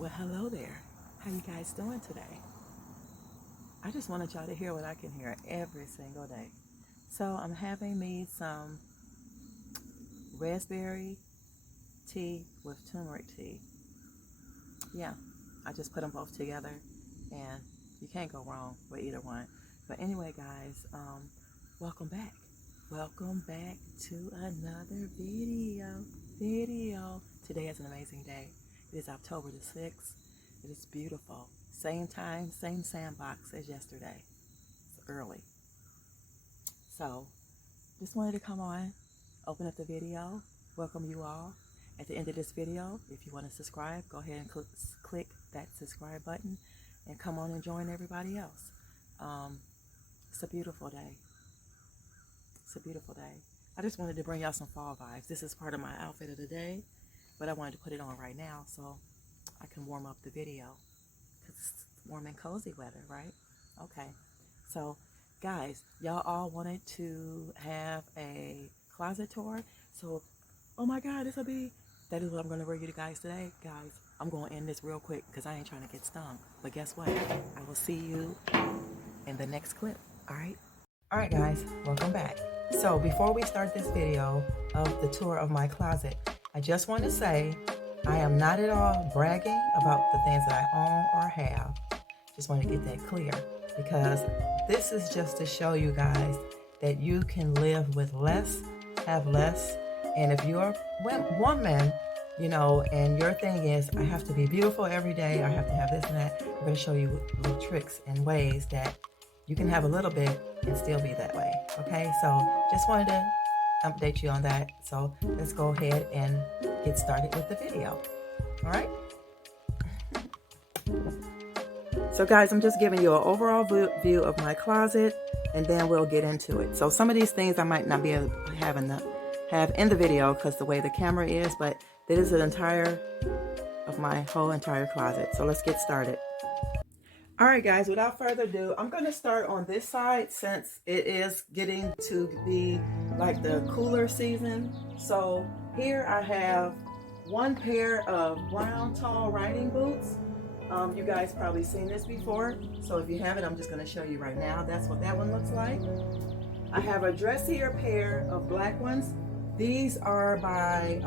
Well, hello there. How you guys doing today? I just wanted y'all to hear what I can hear every single day. So I'm having me some raspberry tea with turmeric tea. Yeah, I just put them both together and you can't go wrong with either one. But anyway, guys, welcome back. Welcome back to another video. Today is an amazing day. It is October the 6th. It is beautiful. Same time, same sandbox as yesterday. It's early. So, just wanted to come on, open up the video, welcome you all. At the end of this video, if you want to subscribe, go ahead and click that subscribe button and come on and join everybody else. It's a beautiful day. It's a beautiful day. I just wanted to bring y'all some fall vibes. This is part of my outfit of the day, but I wanted to put it on right now so I can warm up the video because it's warm and cozy weather, right? Okay, so guys, y'all all wanted to have a closet tour, so oh my god, that is what I'm going to bring you guys today. Guys, I'm going to end this real quick because I ain't trying to get stung, but guess what? I will see you in the next clip. Alright guys, welcome back. So before we start this video of the tour of my closet, I just want to say I am not at all bragging about the things that I own or have. Just want to get that clear because this is just to show you guys that you can live with less, have less, and if you're a woman, you know, and your thing is I have to be beautiful every day, I have to have this and that, I'm going to show you little tricks and ways that you can have a little bit and still be that way. Okay, so just wanted to update you on that. So let's go ahead and get started with the video. All right. So guys, I'm just giving you an overall view of my closet and then we'll get into it. So some of these things I might not be able to have in the video because the way the camera is, but this is an entire of my whole entire closet. So let's get started. All right, guys, without further ado, I'm going to start on this side since it is getting to be like the cooler season. So here I have one pair of brown tall riding boots. You guys probably seen this before. So if you haven't, I'm just going to show you right now. That's what that one looks like. I have a dressier pair of black ones. These are by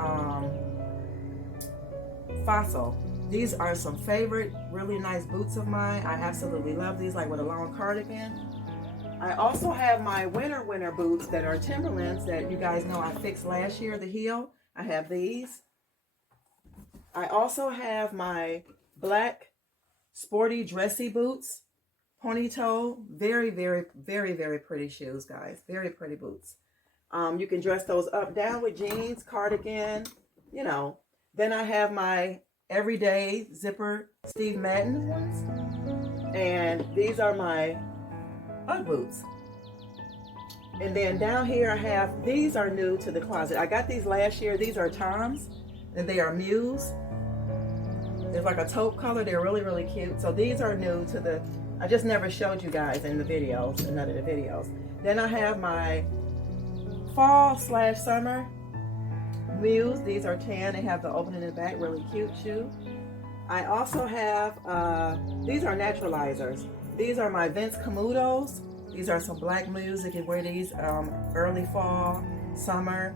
Fossil. These are some favorite, really nice boots of mine. I absolutely love these, like with a long cardigan. I also have my winter boots that are Timberlands that you guys know I fixed last year, the heel. I have these. I also have my black sporty dressy boots, ponytail, very, very, very, very pretty shoes, guys. Very pretty boots. You can dress those up, down with jeans, cardigan, you know. Then I have my everyday zipper Steve Madden ones, and these are my Ugg boots. And then down here I have, these are new to the closet. I got these last year. These are Toms and they are Muse. There's like a taupe color. They're really, really cute. So these are new to the, I just never showed you guys in the videos, in none of the videos. Then I have my fall / summer mules. These are tan. They have the opening in the back. Really cute shoe. I also have, these are naturalizers. These are my Vince Camutos. These are some black mules. You can wear these early fall, summer.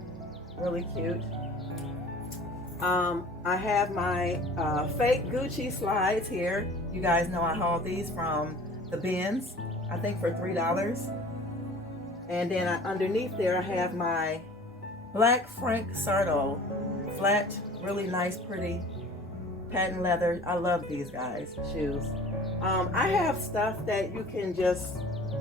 Really cute. I have my fake Gucci slides here. You guys know I hauled these from the bins, I think for $3. And then underneath there I have my black Frank Sarto flat, really nice, pretty patent leather. I love these guys shoes. I have stuff that you can just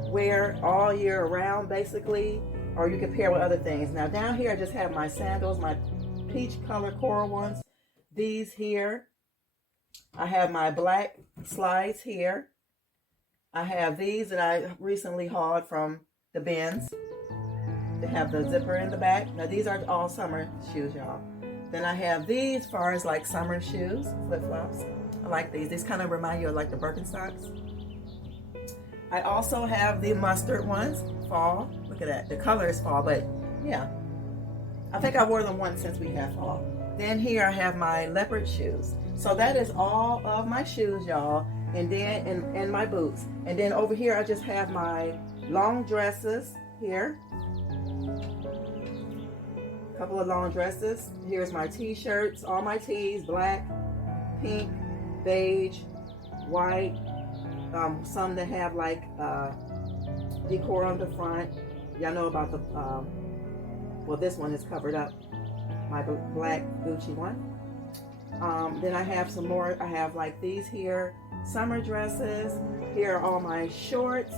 wear all year around basically, or you can pair with other things. Now down here I just have my sandals, my peach color coral ones. These here. I have my black slides here. I have these that I recently hauled from the bins. They have the zipper in the back. Now these are all summer shoes, y'all. Then I have these as far as like summer shoes, flip-flops. I like these. These kind of remind you of like the Birkenstocks. I also have the mustard ones, fall. Look at that. The color is fall, but yeah. I think I wore them once since we had fall. Then here I have my leopard shoes. So that is all of my shoes, y'all. And then, and my boots. And then over here I just have my long dresses here. A couple of long dresses. Here's my t-shirts, all my tees, black, pink, beige, white. Some that have like decor on the front. Y'all know about the, well, this one is covered up. My black Gucci one. Then I have some more. I have like these here, summer dresses. Here are all my shorts.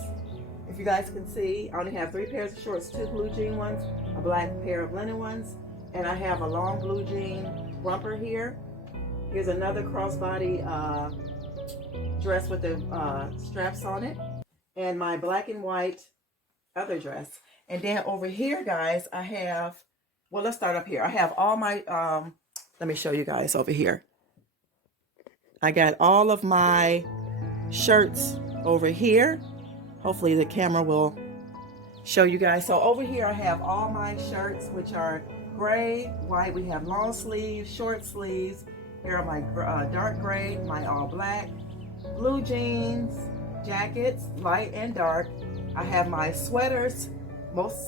If you guys can see, I only have 3 pairs of shorts, 2 blue jean ones, a black pair of linen ones, and I have a long blue jean romper here. Here's another crossbody dress with the straps on it, and my black and white other dress. And then over here, guys, I have, well, let's start up here. I have all my, let me show you guys over here. I got all of my shirts over here. Hopefully the camera will show you guys. So over here I have all my shirts, which are gray, white. We have long sleeves, short sleeves. Here are my dark gray, my all black, blue jeans, jackets, light and dark. I have my sweaters.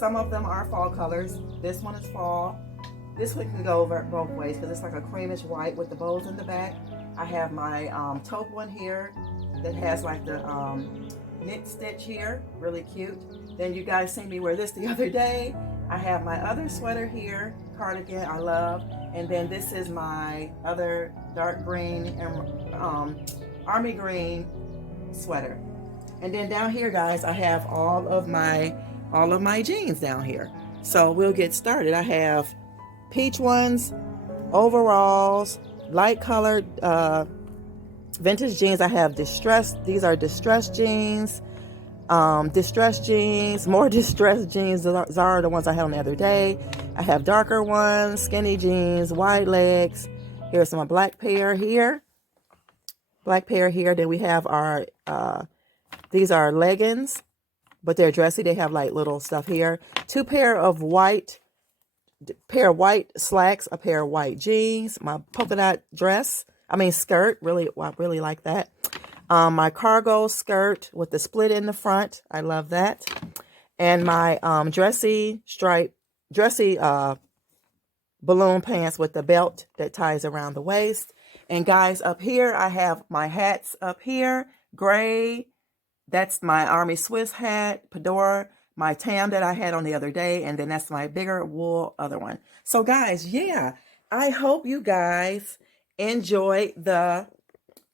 Some of them are fall colors. This one is fall. This one can go over both ways because it's like a creamish white with the bows in the back. I have my taupe one here that has like the knit stitch here, really cute. Then you guys seen me wear this the other day. I have my other sweater here, cardigan I love, and then this is my other dark green and army green sweater. And then down here, guys, I have all of my jeans down here. So we'll get started. I have peach ones, overalls, light colored vintage jeans. I have distressed. These are distressed jeans. Distressed jeans, more distressed jeans. Those are the ones I had on the other day. I have darker ones, skinny jeans, wide legs. Here's some black pair here. Black pair here. Then we have our, these are leggings, but they're dressy. They have like little stuff here. 2 pair of white slacks, a pair of white jeans, my polka dot dress. I mean skirt. Really, I really like that. My cargo skirt with the split in the front. I love that. And my dressy balloon pants with the belt that ties around the waist. And guys, up here I have my hats up here. Gray. That's my Army Swiss hat, fedora, my tam that I had on the other day, and then that's my bigger wool other one. So guys, yeah, I hope you guys enjoy the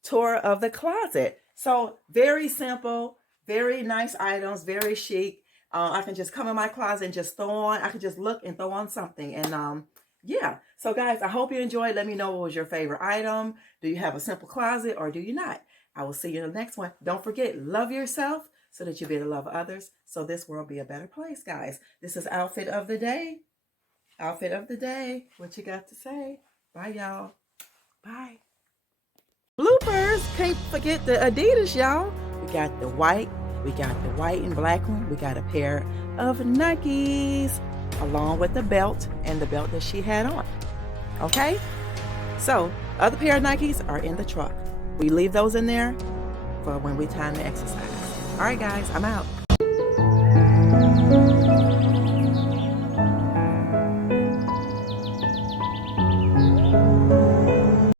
tour of the closet. So very simple, very nice items, very chic. I can just come in my closet and just throw on, I can just look and throw on something. And yeah, so guys, I hope you enjoyed. Let me know what was your favorite item. Do you have a simple closet or do you not? I will see you in the next one. Don't forget, love yourself so that you'll be able to love others. So this world be a better place, guys. This is outfit of the day. Outfit of the day. What you got to say? Bye, y'all. Bye. Bloopers. Can't forget the Adidas, y'all. We got the white. We got the white and black one. We got a pair of Nikes. along with the belt and the belt that she had on. Okay? So, other pair of Nikes are in the truck. We leave those in there for when we time to exercise. All right, guys, I'm out.